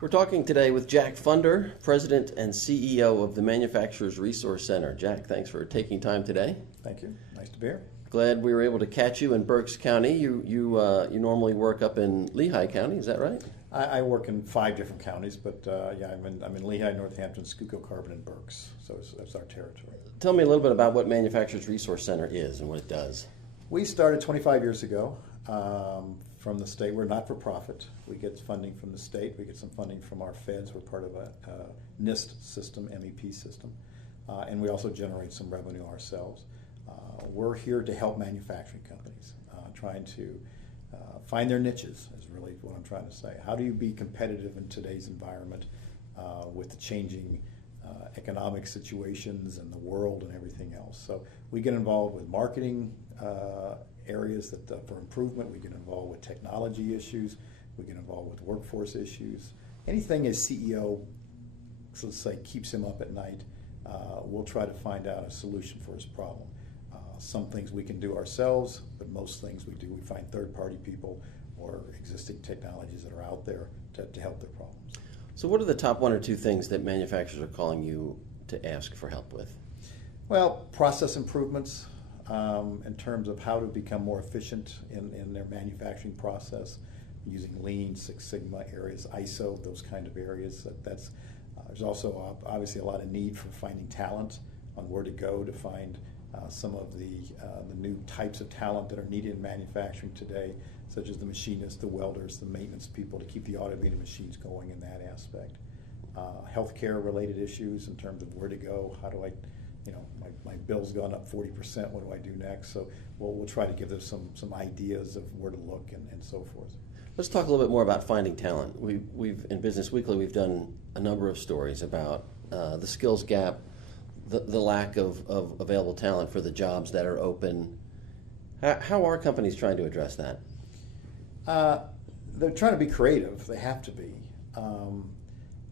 We're talking today with Jack Pfunder, President and CEO of the Manufacturers Resource Center. Jack, thanks for taking time today. Thank you. Nice to be here. Glad we were able to catch you in Berks County. You normally work up in Lehigh County, is that right? I work in 5 different counties, but yeah, I'm in Lehigh, Northampton, Schuylkill, Carbon, and Berks. So that's our territory. Tell me a little bit about what Manufacturers Resource Center is and what it does. We started 25 years ago from the state. We're not for profit. We get funding from the state. We get some funding from our feds. We're part of a NIST system, MEP system, and we also generate some revenue ourselves. We're here to help manufacturing companies, trying to find their niches is really what I'm trying to say. How do you be competitive in today's environment with the changing economic situations and the world and everything else? So we get involved with marketing areas for improvement. We get involved with technology issues. We get involved with workforce issues. Anything as CEO, so let's say, keeps him up at night, we'll try to find out a solution for his problem. Some things we can do ourselves, but most things we find third-party people or existing technologies that are out there to help their problems. So what are the top 1 or 2 things that manufacturers are calling you to ask for help with? Well, process improvements in terms of how to become more efficient in their manufacturing process, using Lean, Six Sigma areas, ISO, those kind of areas. There's also obviously a lot of need for finding talent on where to go to find some of the new types of talent that are needed in manufacturing today, such as the machinists, the welders, the maintenance people to keep the automated machines going in that aspect. Healthcare related issues in terms of where to go. How do I, my bill's gone up 40%, what do I do next? So we'll try to give them some ideas of where to look and so forth. Let's talk a little bit more about finding talent. We've in Business Weekly, we've done a number of stories about the skills gap, the lack of available talent for the jobs that are open. How are companies trying to address that? They're trying to be creative. They have to be.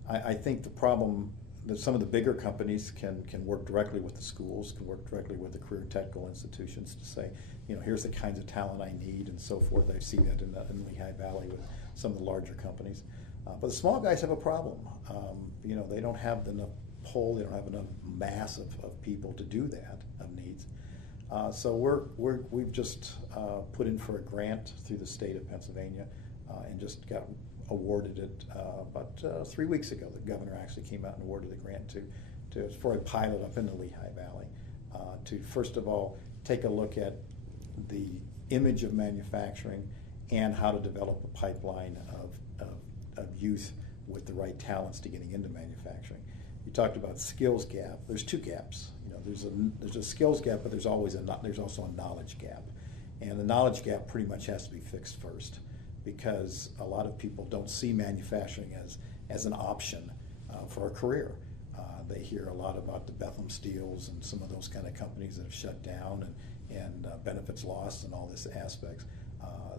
I think the problem that some of the bigger companies can work directly with the schools, can work directly with the career technical institutions to say, here's the kinds of talent I need and so forth. I've seen that in Lehigh Valley with some of the larger companies. But the small guys have a problem. They don't have enough pull, they don't have enough mass of people to do that, of needs. So we've just put in for a grant through the state of Pennsylvania and just got awarded it about 3 weeks ago. The governor actually came out and awarded the grant for a pilot up in the Lehigh Valley to first of all take a look at the image of manufacturing and how to develop a pipeline of youth with the right talents to getting into manufacturing. You talked about skills gap. There's 2 gaps. There's a skills gap, but there's also a knowledge gap, and the knowledge gap pretty much has to be fixed first, because a lot of people don't see manufacturing as an option for a career. They hear a lot about the Bethlehem Steels and some of those kind of companies that have shut down and benefits lost and all this aspects.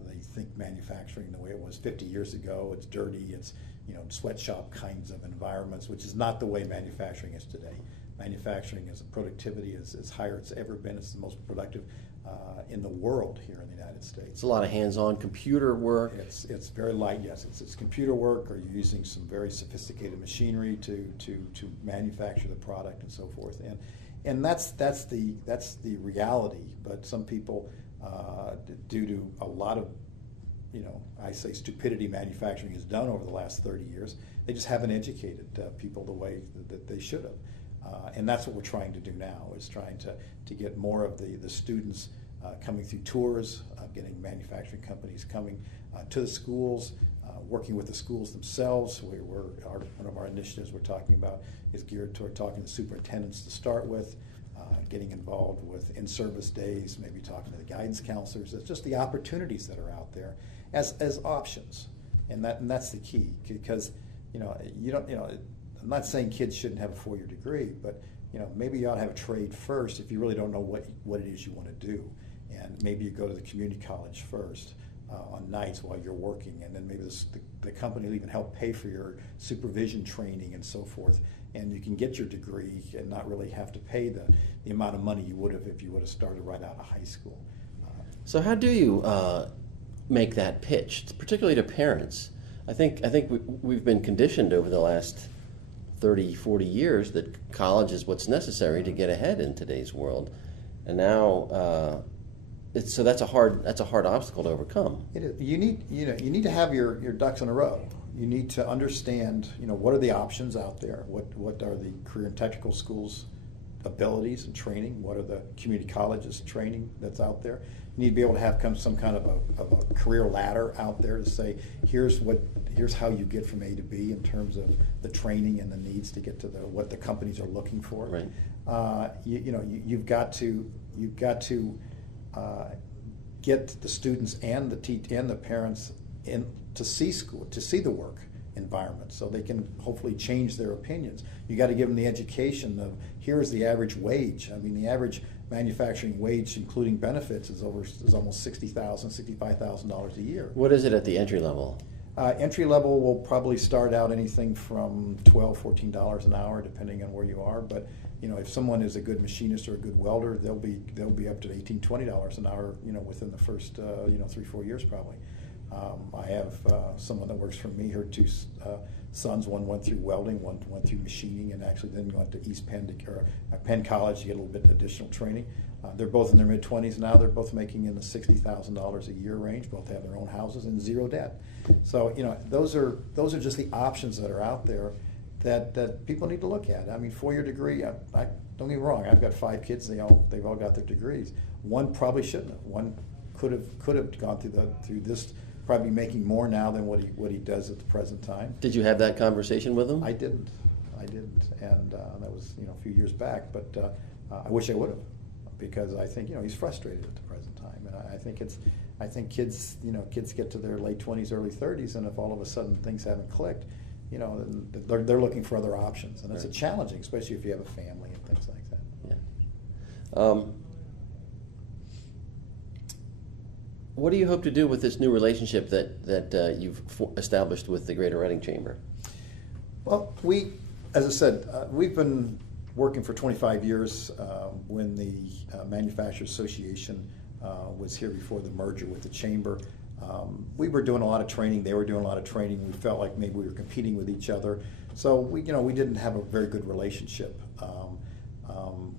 They think manufacturing the way it was 50 years ago, it's dirty, it's sweatshop kinds of environments, which is not the way manufacturing is today. Manufacturing as a productivity is higher it's ever been. It's the most productive in the world here in the United States. It's a lot of hands-on computer work. It's very light, yes. It's computer work, or you're using some very sophisticated machinery to manufacture the product and so forth. And that's the reality. But some people, due to a lot of I say stupidity manufacturing has done over the last 30 years, they just haven't educated people the way that they should have. And that's what we're trying to do now, is trying to get more of the students coming through tours, getting manufacturing companies coming to the schools, working with the schools themselves. One of our initiatives we're talking about is geared toward talking to superintendents to start with, getting involved with in-service days, maybe talking to the guidance counselors. It's just the opportunities that are out there as options, and that's the key, because I'm not saying kids shouldn't have a 4-year degree, but maybe you ought to have a trade first if you really don't know what it is you want to do, and maybe you go to the community college first on nights while you're working, and then maybe the company will even help pay for your supervision training and so forth, and you can get your degree and not really have to pay the amount of money you would have if you would have started right out of high school. So how do you make that pitch, particularly to parents? I think we've been conditioned over the last 30, 40 years that college is what's necessary to get ahead in today's world, and now so that's a hard obstacle to overcome. It is. You need to have your ducks in a row. You need to understand, what are the options out there? What are the career and technical schools' abilities and training? What are the community colleges' training that's out there? You need to be able to have some kind of a career ladder out there to say, here's how you get from A to B in terms of the training and the needs to get to what the companies are looking for. Right. You've got to get the students and the parents in to see school, to see the work environment, so they can hopefully change their opinions. You got to give them the education of, here's the average wage. I mean, the average manufacturing wage, including benefits, is almost $60,000, $65,000 a year. What is it at the entry level? Entry level will probably start out anything from $12, $14 an hour, depending on where you are. But if someone is a good machinist or a good welder, they'll be up to $18, $20 an hour. Within the first 3-4 years probably. I have someone that works for me. Her two sons. One went through welding, one went through machining, and actually then went to East Penn or Penn College to get a little bit of additional training. They're both in their mid-20s now. They're both making in the $60,000 a year range. Both have their own houses and zero debt. So those are just the options that are out there that people need to look at. I mean, 4-year degree. I don't get me wrong. I've got 5 kids. They've all got their degrees. One probably shouldn't have. One could have gone through this. Probably making more now than what he does at the present time. Did you have that conversation with him? I didn't, and that was a few years back. But I wish I would have, because I think he's frustrated at the present time, and I think kids get to their late 20s, early 30s, and if all of a sudden things haven't clicked, then they're looking for other options, and it's Right. challenging, especially if you have a family and things like that. Yeah. What do you hope to do with this new relationship that you've established with the Greater Reading Chamber? Well, as I said, we've been working for 25 years. When the Manufacturers Association was here before the merger with the Chamber, we were doing a lot of training. They were doing a lot of training. We felt like maybe we were competing with each other. So we didn't have a very good relationship.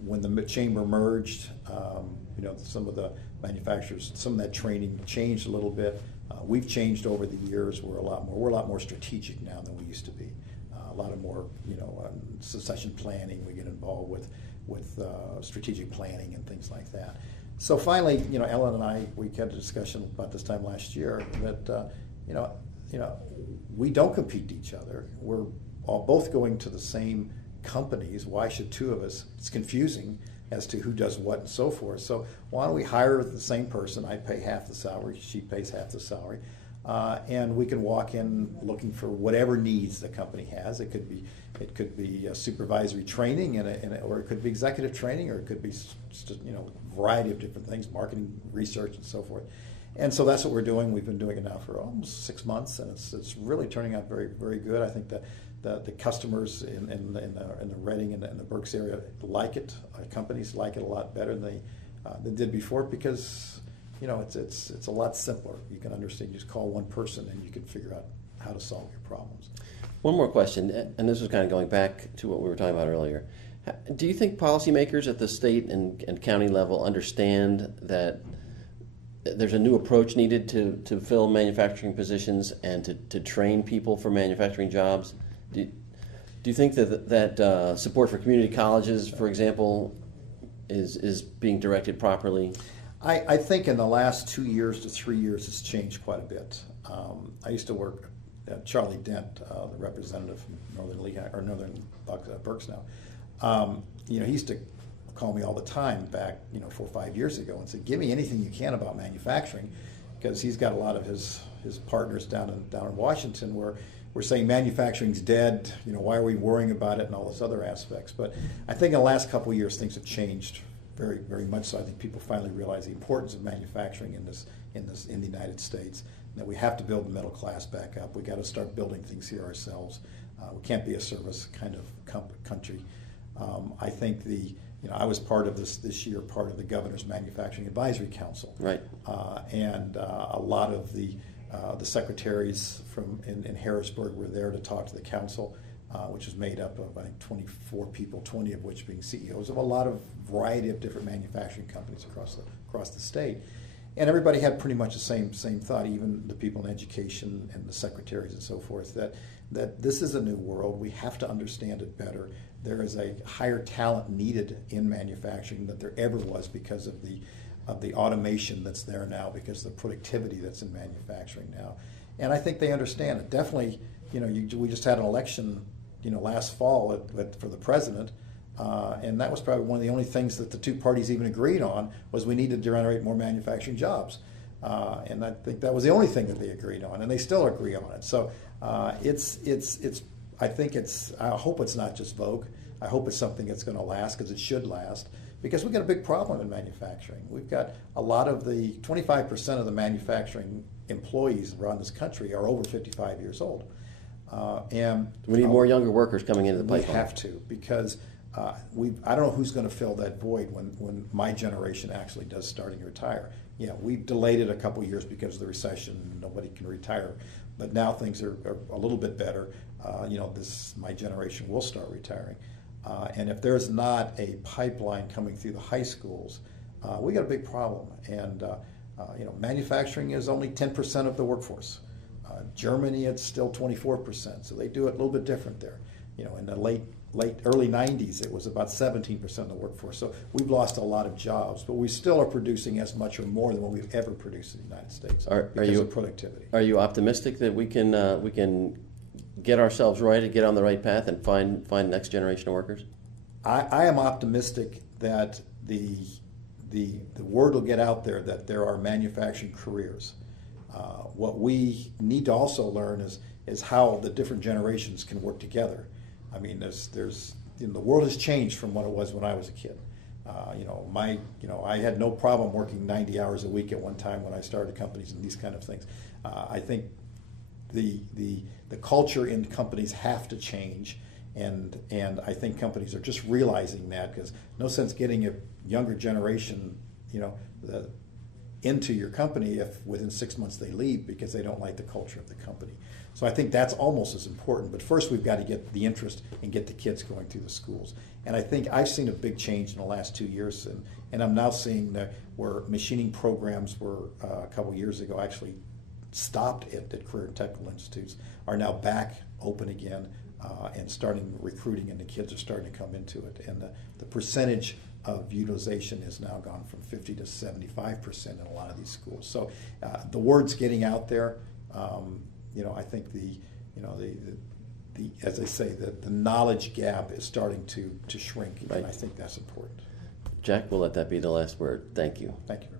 When the Chamber merged, some of the manufacturers, some of that training changed a little bit. We've changed over the years. We're a lot more strategic now than we used to be. A lot of more, succession planning. We get involved with strategic planning and things like that. So finally, Ellen and I, we had a discussion about this time last year that, we don't compete each other. We're all both going to the same companies. Why should two of us? It's confusing as to who does what and so forth. So why don't we hire the same person? I pay half the salary, she pays half the salary, and we can walk in looking for whatever needs the company has. It could be supervisory training, or it could be executive training, or it could be a variety of different things, marketing, research, and so forth. And so that's what we're doing. We've been doing it now for almost 6 months, and it's really turning out very, very good. I think that the customers in the Reading and the Berks area like it. Companies like it a lot better than they did before, because it's a lot simpler. You can understand. You just call one person and you can figure out how to solve your problems. One more question, and this was kind of going back to what we were talking about earlier. Do you think policymakers at the state and county level understand that there's a new approach needed to fill manufacturing positions and to train people for manufacturing jobs? Do you think that support for community colleges, for example, is being directed properly? I think in the last 2 years to 3 years, it's changed quite a bit. I used to work at Charlie Dent, the representative from Northern Berks now. He used to call me all the time back 4 or 5 years ago and said, "Give me anything you can about manufacturing," because he's got a lot of his partners down in Washington where we're saying manufacturing's dead. Why are we worrying about it and all those other aspects? But I think in the last couple of years things have changed very, very much. So I think people finally realize the importance of manufacturing in the United States. That we have to build the middle class back up. We got to start building things here ourselves. We can't be a service kind of country. I think I was part of this year, part of the Governor's Manufacturing Advisory Council. Right. And a lot of the The secretaries in Harrisburg were there to talk to the council, which is made up of, I think, 24 people, 20 of which being CEOs of a lot of variety of different manufacturing companies across the state. And everybody had pretty much the same thought, even the people in education and the secretaries and so forth, that this is a new world. We have to understand it better. There is a higher talent needed in manufacturing than there ever was because of the automation that's there now, because of the productivity that's in manufacturing now. And I think they understand it. Definitely, we just had an election, last fall for the president, and that was probably one of the only things that the two parties even agreed on was we needed to generate more manufacturing jobs. And I think that was the only thing that they agreed on, and they still agree on it. So I hope it's not just vogue. I hope it's something that's going to last, because it should last, because we've got a big problem in manufacturing. We've got a lot of 25% of the manufacturing employees around this country are over 55 years old. And we need more younger workers coming into the pipeline. We have to, because I don't know who's going to fill that void when my generation actually does starting to retire. We've delayed it a couple years because of the recession. Nobody can retire, but now things are a little bit better. My generation will start retiring, and if there's not a pipeline coming through the high schools, we got a big problem. And manufacturing is only 10% of the workforce. Germany, it's still 24%, so they do it a little bit different there. In the early 90s, it was about 17% of the workforce. So we've lost a lot of jobs, but we still are producing as much or more than what we've ever produced in the United States because of productivity. Are you optimistic that we can get ourselves right and get on the right path and find next generation of workers? I am optimistic that the word will get out there that there are manufacturing careers. What we need to also learn is how the different generations can work together. I mean, the world has changed from what it was when I was a kid. I had no problem working 90 hours a week at one time when I started companies and these kind of things. I think the culture in companies have to change, and I think companies are just realizing that, because no sense getting a younger generation, into your company if within 6 months they leave because they don't like the culture of the company. So I think that's almost as important. But first we've got to get the interest and get the kids going through the schools. And I think I've seen a big change in the last 2 years, and I'm now seeing where machining programs were a couple years ago actually stopped at career and technical institutes are now back open again and starting recruiting, and the kids are starting to come into it. And the percentage of utilization has now gone from 50 to 75% in a lot of these schools. So the word's getting out there. I think as I say, the knowledge gap is starting to shrink, right. And I think that's important. Jack, we'll let that be the last word. Thank you. Thank you very much.